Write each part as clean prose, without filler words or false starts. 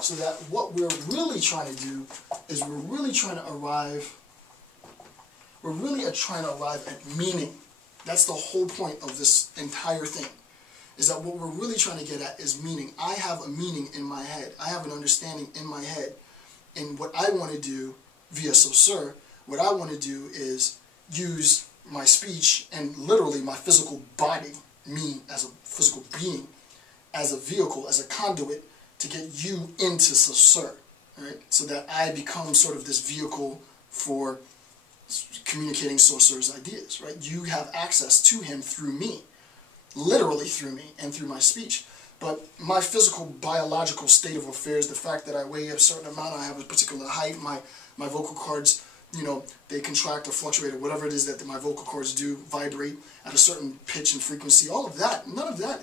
So that what we're really trying to do is we're really trying to arrive at meaning. That's the whole point of this entire thing, is that what we're really trying to get at is meaning. I have a meaning in my head. I have an understanding in my head. And what I want to do via Saussure, what I want to do is use my speech and literally my physical body, me as a physical being, as a vehicle, as a conduit to get you into Saussure, right? So that I become sort of this vehicle for communicating Saussure's ideas, right? You have access to him through me, literally through me and through my speech. But my physical, biological state of affairs, the fact that I weigh a certain amount, I have a particular height, my vocal cords, you know, they contract or fluctuate or whatever it is that my vocal cords do, vibrate at a certain pitch and frequency, all of that, none of that,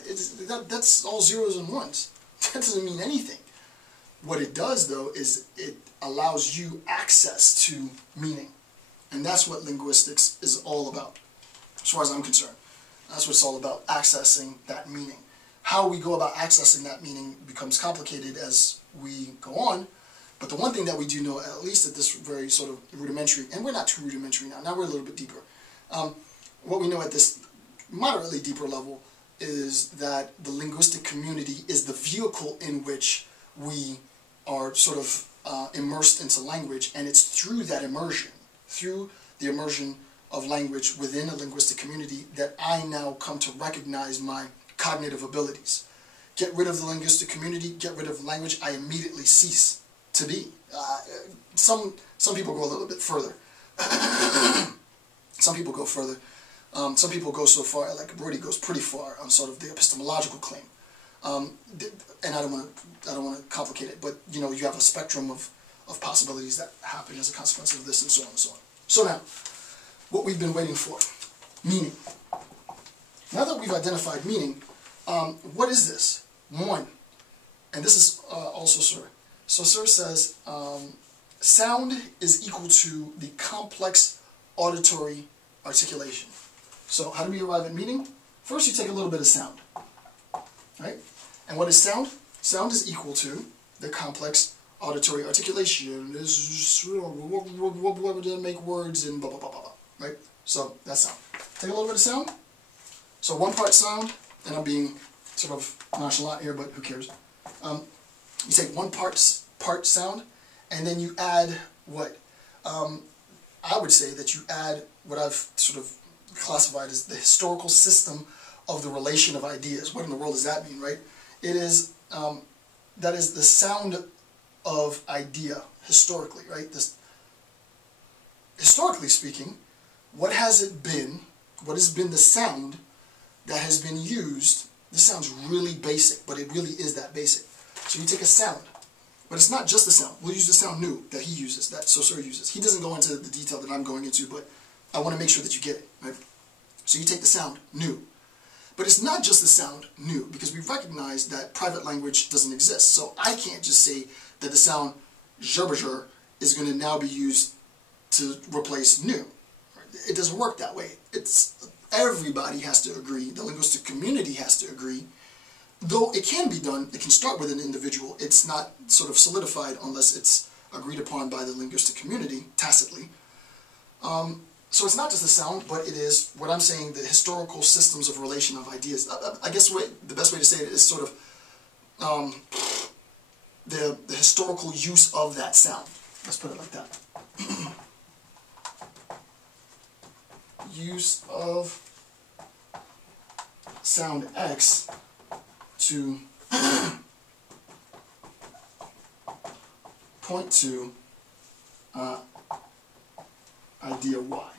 that's all zeros and ones. That doesn't mean anything. What it does, though, is it allows you access to meaning. And that's what linguistics is all about, as far as I'm concerned. That's what it's all about, accessing that meaning. How we go about accessing that meaning becomes complicated as we go on, but the one thing that we do know, at least at this very sort of rudimentary, and we're not too rudimentary now we're a little bit deeper. What we know at this moderately deeper level is that the linguistic community is the vehicle in which we are sort of immersed into language, and it's through that immersion, through the immersion of language within a linguistic community, that I now come to recognize my cognitive abilities. Get rid of the linguistic community, get rid of language, I immediately cease to be. Some people go a little bit further. Some people go further. Some people go so far, like Brody goes pretty far on sort of the epistemological claim. And I don't want to complicate it, but you know, you have a spectrum of possibilities that happen as a consequence of this, and so on and so on. So now, what we've been waiting for, meaning. Now that we've identified meaning, what is this? One, and this is also Saussure. Saussure says, sound is equal to the complex auditory articulation. So how do we arrive at meaning? First you take a little bit of sound, right? And what is sound? Sound is equal to the complex auditory articulation. Is make words and blah, blah, blah, blah, blah, right? So that's sound. Take a little bit of sound. So 1 part sound, and I'm being sort of nonchalant here, but who cares? You take 1 part sound, and then you add what? I would say that you add what I've sort of classified as the historical system of the relation of ideas. What in the world does that mean, right? It is, that is the sound of idea, historically, right? This, historically speaking, what has it been, what has been the sound that has been used? This sounds really basic, but it really is that basic. So you take a sound, but it's not just the sound. We'll use the sound nu that he uses, that Saussure uses. He doesn't go into the detail that I'm going into, but I want to make sure that you get it, right? So you take the sound nu. But it's not just the sound nu, because we recognize that private language doesn't exist. So I can't just say that the sound zherbajer is going to now be used to replace nu. It doesn't work that way. It's everybody has to agree. The linguistic community has to agree. Though it can be done, it can start with an individual. It's not sort of solidified unless it's agreed upon by the linguistic community, tacitly. So it's not just the sound, but it is, what I'm saying, the historical systems of relation of ideas. I guess the best way to say it is sort of the historical use of that sound. Let's put it like that. Use of sound X to point to idea Y.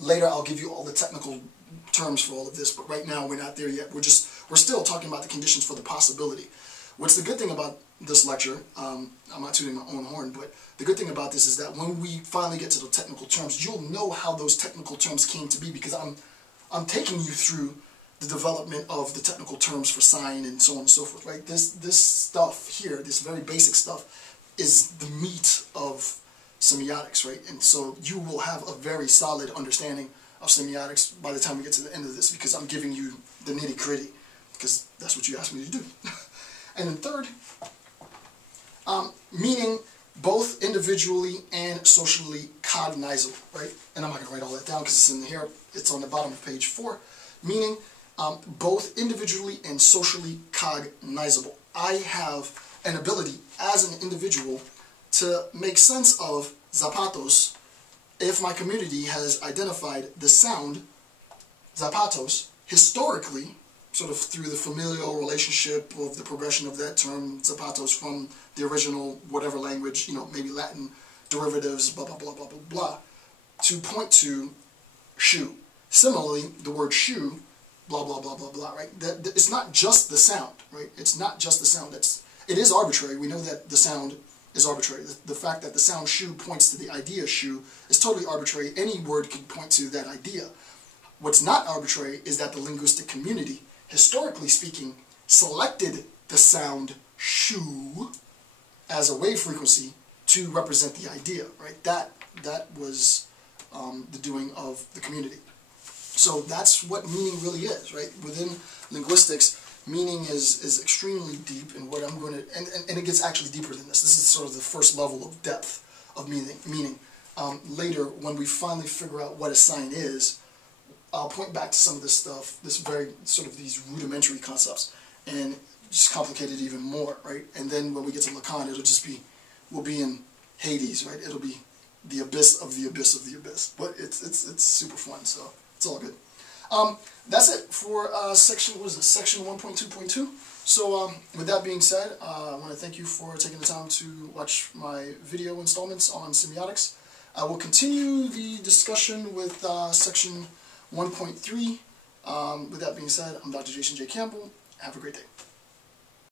Later I'll give you all the technical terms for all of this, but right now we're not there yet. We're still talking about the conditions for the possibility. What's the good thing about this lecture, I'm not tooting my own horn, but the good thing about this is that when we finally get to the technical terms, you'll know how those technical terms came to be, because I'm taking you through the development of the technical terms for sign and so on and so forth, right? This stuff here, this very basic stuff, is the meat of semiotics, right? And so you will have a very solid understanding of semiotics by the time we get to the end of this, because I'm giving you the nitty-gritty, because that's what you asked me to do. And then third, meaning both individually and socially cognizable, right? And I'm not going to write all that down because it's in here. It's on the bottom of page 4. Meaning both individually and socially cognizable. I have an ability as an individual to make sense of zapatos if my community has identified the sound zapatos historically, sort of through the familial relationship of the progression of that term, zapatos, from the original whatever language, you know, maybe Latin derivatives, blah, blah, blah, blah, blah, blah, to point to shoe. Similarly, the word shoe, blah, blah, blah, blah, blah, right? It's not just the sound, right? It's not just the sound. It is arbitrary. We know that the sound is arbitrary. The fact that the sound shoe points to the idea shoe is totally arbitrary. Any word can point to that idea. What's not arbitrary is that the linguistic community, historically speaking, selected the sound shoe as a wave frequency to represent the idea, right? That was the doing of the community. So that's what meaning really is, right? Within linguistics, meaning is extremely deep, and what I'm going to, and it gets actually deeper than this. This is sort of the first level of depth of meaning. Later, when we finally figure out what a sign is, I'll point back to some of this stuff, this very sort of these rudimentary concepts, and just complicate it even more, right? And then when we get to Lacan, it'll just be, we'll be in Hades, right? It'll be the abyss of the abyss of the abyss. But it's super fun, so it's all good. That's it for section 1.2.2. So with that being said, I want to thank you for taking the time to watch my video installments on semiotics. I will continue the discussion with section 1.3. With that being said, I'm Dr. Jason J. Campbell. Have a great day.